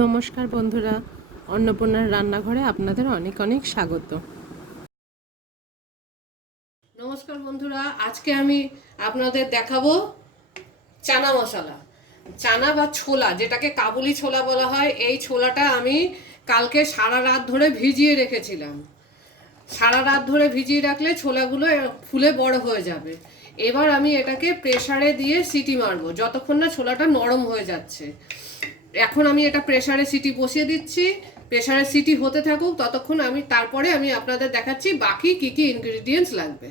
নমস্কার বন্ধুরা, অন্নপূর্ণার রান্নাঘরে আপনাদের অনেক অনেক স্বাগত। নমস্কার বন্ধুরা, আজকে আমি আপনাদের দেখাবো চানা মশলা। চানা বা ছোলা, যেটাকে কাবুলি ছোলা বলা হয়, এই ছোলাটা আমি কালকে সারা রাত ধরে ভিজিয়ে রেখেছিলাম। সারা রাত ধরে ভিজিয়ে রাখলে ছোলাগুলো ফুলে বড় হয়ে যাবে। এবার আমি এটাকে প্রেসারে দিয়ে সিটি মারবো যতক্ষণ না ছোলাটা নরম হয়ে যাচ্ছে। এখন আমি এটা প্রেসারে সিটি বসিয়ে দিচ্ছি। প্রেসারে সিটি হতে থাকুক ততক্ষণ, তারপরে আমি আপনাদের দেখাচ্ছি বাকি কি কি ইনগ্রেডিয়েন্টস লাগবে।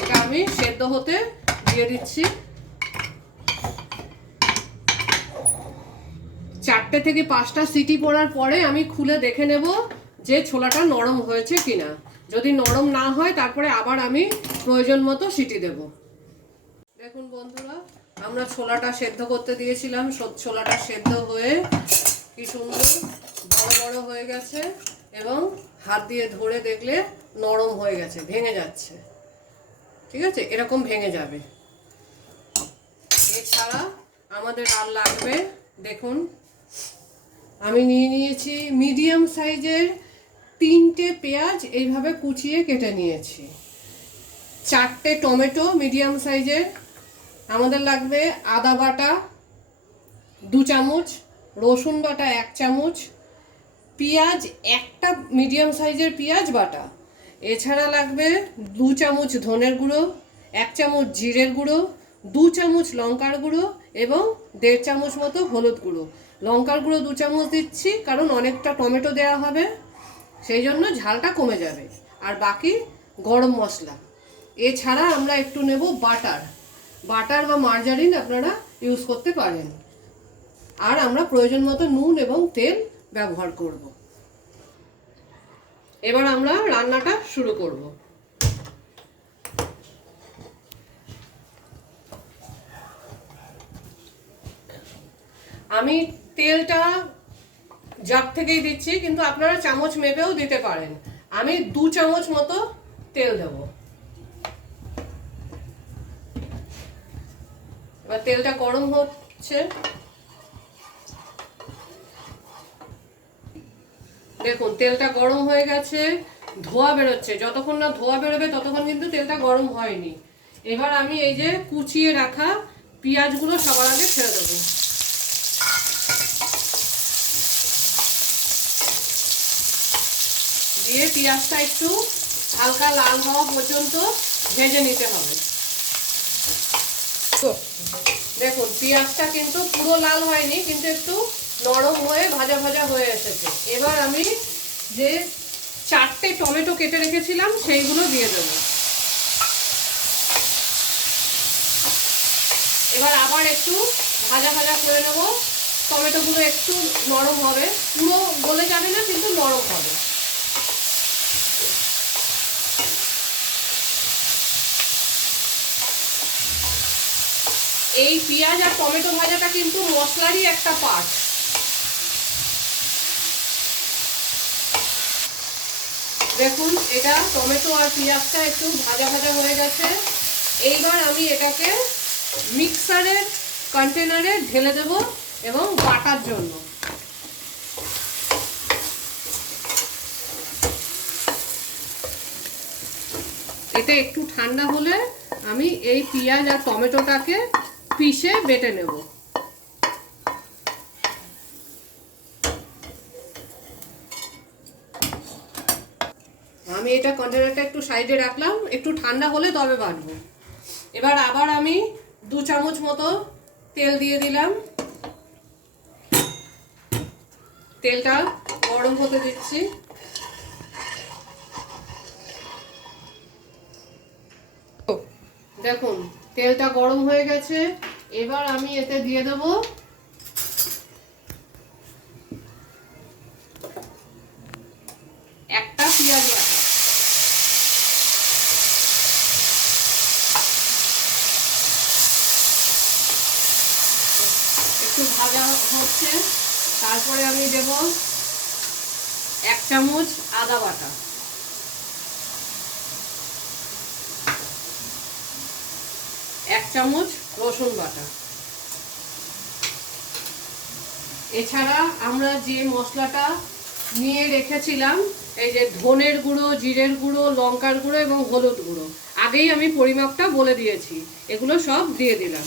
এটা আমি সেদ্ধ হতে দিয়ে দিচ্ছি। 4টে থেকে 5টা সিটি পড়ার পরে আমি খুলে দেখে নেব যে ছোলাটা নরম হয়েছে কিনা। যদি নরম না হয় তারপরে আবার আমি প্রয়োজন মতো সিটি দেব। দেখুন বন্ধুরা, আমরা ছোলাটা সেদ্ধ করতে দিয়েছিলাম। ছোলাটা সেদ্ধ হয়ে কি সুন্দর বড় বড় হয়ে গেছে এবং হাত দিয়ে ধরে দেখলে নরম হয়ে গেছে, ভেঙে যাচ্ছে। ঠিক আছে, এরকম ভেঙে যাবে। এছাড়া আমাদের আর লাগবে, দেখুন আমি নিয়ে নিয়েছি মিডিয়াম সাইজের 3টে পেঁয়াজ, এইভাবে কুচিয়ে কেটে নিয়েছি। 4টে টমেটো মিডিয়াম সাইজের। আমাদের লাগবে আদা বাটা 2 চামচ, রসুন বাটা 1 চামচ, পেঁয়াজ একটা মিডিয়াম সাইজের পেঁয়াজ বাটা। এছাড়া লাগবে 2 চামচ ধনের গুঁড়ো, 1 চামচ জিরের গুঁড়ো, 2 চামচ লঙ্কার গুঁড়ো এবং 1.5 চামচ মতো হলুদ গুঁড়ো। লঙ্কার গুঁড়ো 2 চামচ দিচ্ছি কারণ অনেকটা টমেটো দেওয়া হবে, সেই জন্য ঝালটা কমে যাবে। আর বাকি গরম মশলা। এছাড়া আমরা একটু নেব বাটার বা মার্জারিন, আপনারা ইউজ করতে পারেন। আর আমরা প্রয়োজন মতো নুন এবং তেল ব্যবহার করব। এবার আমরা রান্নাটা শুরু করব। আমি তেলটা জাগ থেকেই দিচ্ছি, কিন্তু আপনারা চামচ মেপেও দিতে পারেন। আমি 2 চামচ মতো তেল দেব। এবার তেলটা গরম হচ্ছে। দেখুন তেলটা গরম হয়ে গেছে, ধোঁয়া বেরোচ্ছে। যতক্ষণ না ধোঁয়া বেরোবে ততক্ষণ কিন্তু তেলটা গরম হয়নি। এবার আমি এই যে কুচিয়ে রাখা পেঁয়াজগুলো সবার আগে ছেড়ে দেবো। দিয়ে পেঁয়াজটা একটু হালকা লাল হওয়া পর্যন্ত ভেজে নিতে হবে। দেখুন পেঁয়াজটা কিন্তু পুরো লাল হয়নি, কিন্তু একটু নরম হয়ে ভাজা ভাজা হয়ে এসেছে। এবার আমি যে 4টে টমেটো কেটে রেখেছিলাম সেইগুলো দিয়ে দেবো। এবার আবার একটু ভাজা ভাজা করে নেব। টমেটোগুলো একটু নরম হবে, পুরো গলে যাবে না কিন্তু নরম হবে। এই পেঁয়াজ আর টমেটো ভাজাটা কিন্তু মশলারই একটা পার্ট। দেখুন এটা টমেটো আর পেঁয়াজটা একটু ভাজা ভাজা হয়ে গেছে। এইবার আমি এটাকে মিক্সারের কন্টেনারে ঢেলে দেব এবং বাটার জন্য। এটা একটু ঠান্ডা হলে আমি এই পেঁয়াজ আর টমেটোটাকে পিষে বেটে নেব। আমি এটা কন্টেনারটা একটু সাইডে রাখলাম, একটু ঠান্ডা হলে তবে বাটবো। এবার আবার আমি 2 চামচ মতো তেল দিয়ে দিলাম। তেলটা গরম হতে দিচ্ছি। দেখুন তেলটা গরম হয়ে গেছে। এবার আমি এতে দিয়ে দেব একটা পেঁয়াজ বাটা। একটু ভাজা হচ্ছে, তারপরে আমি দেব 1 চামচ আদা বাটা, 1 চামচ রসুন বাটা, এছাড়া আমরা যে মশলাটা নিয়ে রেখেছিলাম, এই যে ধনের গুঁড়ো, জিরের গুঁড়ো, লঙ্কার গুঁড়ো এবং হলুদ গুঁড়ো, আগেই আমি পরিমাপটা বলে দিয়েছি, এগুলো সব দিয়ে দিলাম।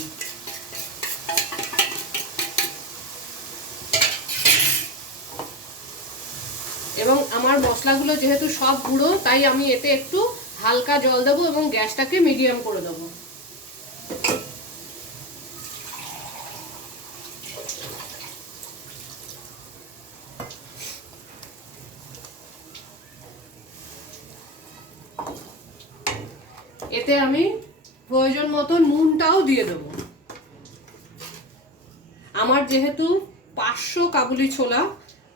এবং আমার মশলাগুলো যেহেতু সব গুঁড়ো, তাই আমি এতে একটু হালকা জল দেবো এবং গ্যাসটাকে মিডিয়াম করে দেবো। এতে আমি প্রয়োজন মতো নুনটাও দিয়ে দেবো। আমার যেহেতু 500 কাবুলি ছোলা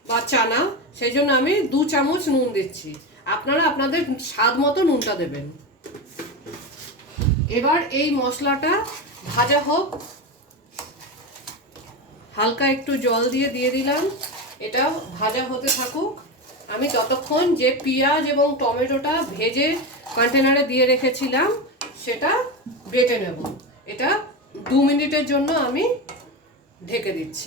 বা চানা, সেই জন্য আমি 2 চামচ নুন দিচ্ছি। আপনারা আপনাদের স্বাদ মতো নুনটা দেবেন। এবার এই মশলাটা ভাজা হোক, হালকা একটু জল দিয়ে দিলাম, এটা ভাজা হতে থাকুক। আমি ততক্ষণ যে পেঁয়াজ এবং টমেটোটা ভেজে কন্টেনারে দিয়ে রেখেছিলাম সেটা বেটে নেব। এটা 2 মিনিটের জন্য আমি ঢেকে দিচ্ছি।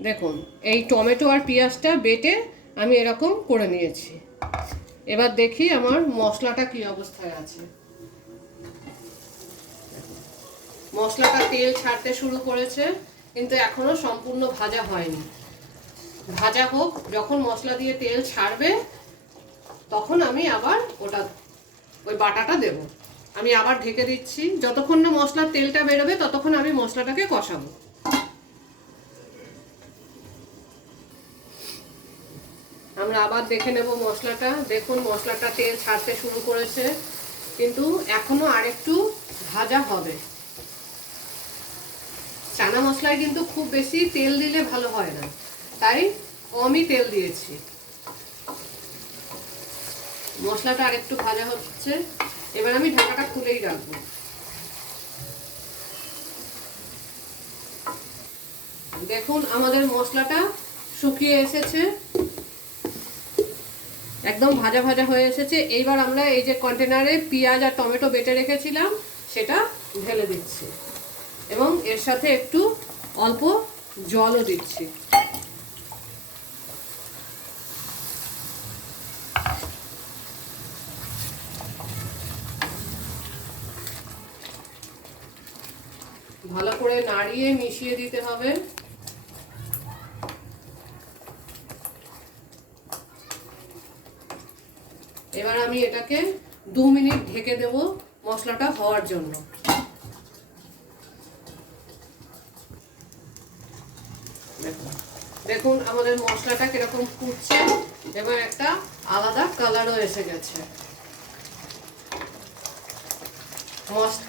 দেখুন, এই টমেটো আর পেঁয়াজটা বেটে আমি এরকম করে নিয়েছি। এবার দেখি আমার মশলাটা কি অবস্থায় আছে। মশলাটা তেল ছাড়তে শুরু করেছে, কিন্তু এখনো সম্পূর্ণ ভাজা হয়নি। ভাজা হোক, যখন মশলা দিয়ে তেল ছাড়বে তখন আমি আবার ওই বাটাটা দেব। আমি আবার ঢেকে দিচ্ছি, যতক্ষণ না মশলার তেলটা বেরোবে ততক্ষণ আমি মশলাটাকে কষাবো। আমরা আবার দেখে নেব মশলাটা। দেখুন, মশলাটা তেল ছাড়তে শুরু করেছে, কিন্তু এখনো আরেকটু ভাজা হবে। চানা মশলায় কিন্তু খুব বেশি তেল দিলে ভালো হয় না, তাই কমই তেল দিয়েছি। মশলাটা আরেকটু ভাজা হচ্ছে, এবার আমি ঢাকাটা খুলেই রাখবো। দেখুন, আমাদের মশলাটা শুকিয়ে এসেছে, একদম ভাজা ভাজা হয়ে এসেছে। এইবার আমরা এই যে কন্টেনারে পেঁয়াজ আর টমেটো বেটে রেখেছিলাম সেটা ঢেলে দিচ্ছি এবং এর সাথে একটু অল্প জলও দিচ্ছি। ভালো করে নাড়িয়ে মিশিয়ে দিতে হবে। এবার আমি এটাকে 2 মিনিট ঢেকে দেব মশলাটা হওয়ার জন্য। দেখুন আমাদের মশলাটা কিরকম ফুটছে এবং একটা আলাদা কালারও এসে গেছে।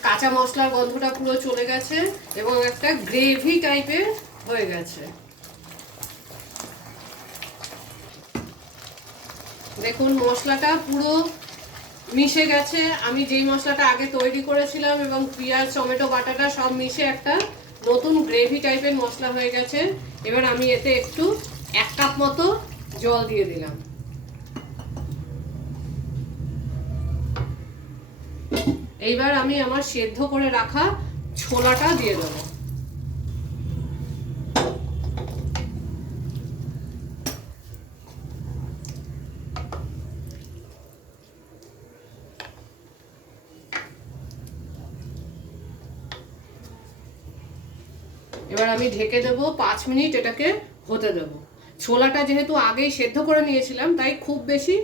কাঁচা মশলার গন্ধটা পুরো চলে গেছে এবং একটা গ্রেভি টাইপের হয়ে গেছে। দেখুন মশলাটা পুরো মিশে গেছে। আমি যেই মশলাটা আগে তৈরি করেছিলাম এবং পেঁয়াজ টমেটো বাটাটা সব মিশে একটা নতুন গ্রেভি টাইপের মশলা হয়ে গেছে। এবার আমি এতে একটু 1 কাপ মতো জল দিয়ে দিলাম। এইবার আমি আমার সেদ্ধ করে রাখা ছোলাটা দিয়ে দেবো। এবার আমি ঢেকে দেবো, 5 মিনিট এটাকে হতে দেবো। ছোলাটা যেহেতু আগেই সেদ্ধ করে নিয়েছিলাম, তাই খুব বেশি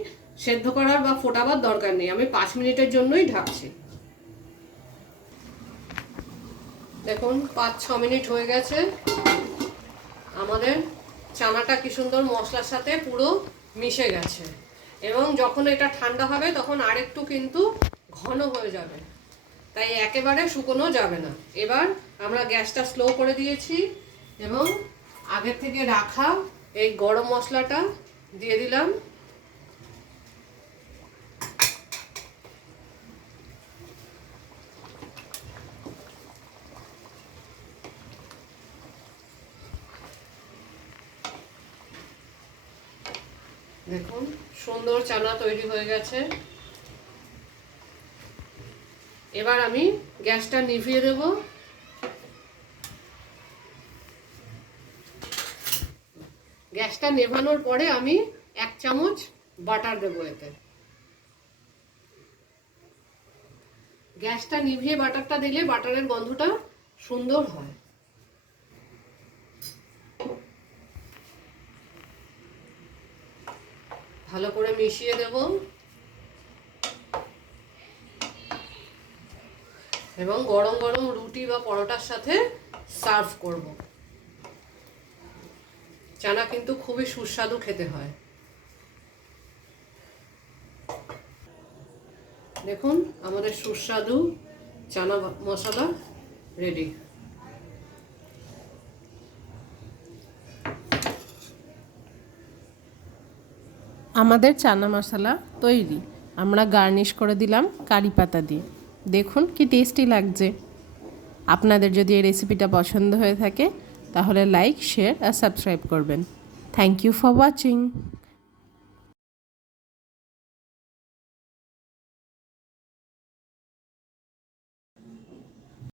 সেদ্ধ করার বা ফোটাবার দরকার নেই। আমি 5 মিনিটের জন্যই ঢাকছি। দেখুন 5-6 মিনিট হয়ে গেছে। আমাদের চানাটা কি সুন্দর মশলার সাথে পুরো মিশে গেছে এবং যখন এটা ঠান্ডা হবে তখন আরেকটু কিন্তু ঘন হয়ে যাবে, তাই একেবারে শুকনো যাবে না। এবার আমরা গ্যাসটা স্লো করে দিয়েছি এবং আগের থেকে রাখা এই গরম মশলাটা দিয়ে দিলাম। দেখুন সুন্দর চানা তৈরি হয়ে গেছে। এবার আমি গ্যাসটা নিভিয়ে দেব গ্যাসটা নেভানোর পরে আমি 1 চামচ বাটার দেবো এতে। গ্যাসটা নিভিয়ে বাটারটা দিলে বাটারের গন্ধটা সুন্দর হয়। ভালো করে মিশিয়ে দেব এবং গরম গরম রুটি বা পরোটার সাথে সার্ভ করব। চানা কিন্তু খুবই সুস্বাদু খেতে হয়। দেখুন আমাদের সুস্বাদু চানা মশলা রেডি। আমাদের চানা মশলা তৈরি। আমরা গার্নিশ করে দিলাম কারি পাতা দিয়ে। দেখুন কি টেস্টি লাগছে। আপনাদের যদি এই রেসিপিটা পছন্দ হয়ে থাকে তাহলে লাইক, শেয়ার আর সাবস্ক্রাইব করবেন। Thank you for watching.